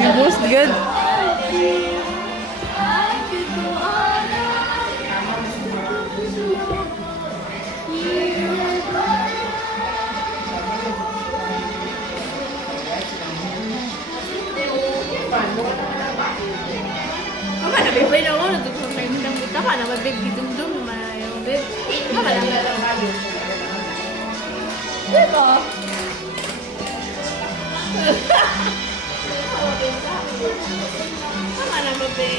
Your voice good. Apa nak bebe dah orang tu sampai undang kita apa nak bebe hidung-hidung mana yang bebe apa nak bebe apa nak bebe